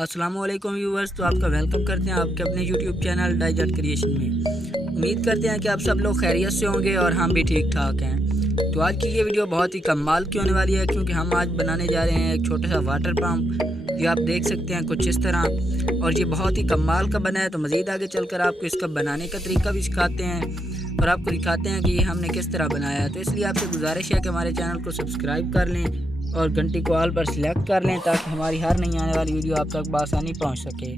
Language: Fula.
अस्सलामुअलैकुम व्यूवर्स। तो आपका वेलकम करते हैं आपके अपने यूट्यूब चैनल डाइजेट क्रिएशन में। उम्मीद करते हैं कि आप सब लोग खैरियत से होंगे और हम भी ठीक ठाक हैं। तो आज की ये वीडियो बहुत ही कमाल की होने वाली है, क्योंकि हम आज बनाने जा रहे हैं एक छोटा सा वाटर पम्प। ये आप देख सकते हैं कुछ इस तरह, और ये बहुत ही कमाल का बना है। तो मज़ीद आगे चलकर आपको इसका बनाने का तरीका भी सिखाते हैं और आपको दिखाते हैं कि ये हमने किस तरह बनाया है। तो इसलिए आपसे गुजारिश है कि हमारे चैनल को सब्सक्राइब कर लें और घंटी को ऑल पर सिलेक्ट कर लें, ताकि हमारी हर नई आने वाली वीडियो आप तक बआसानी पहुंच सके।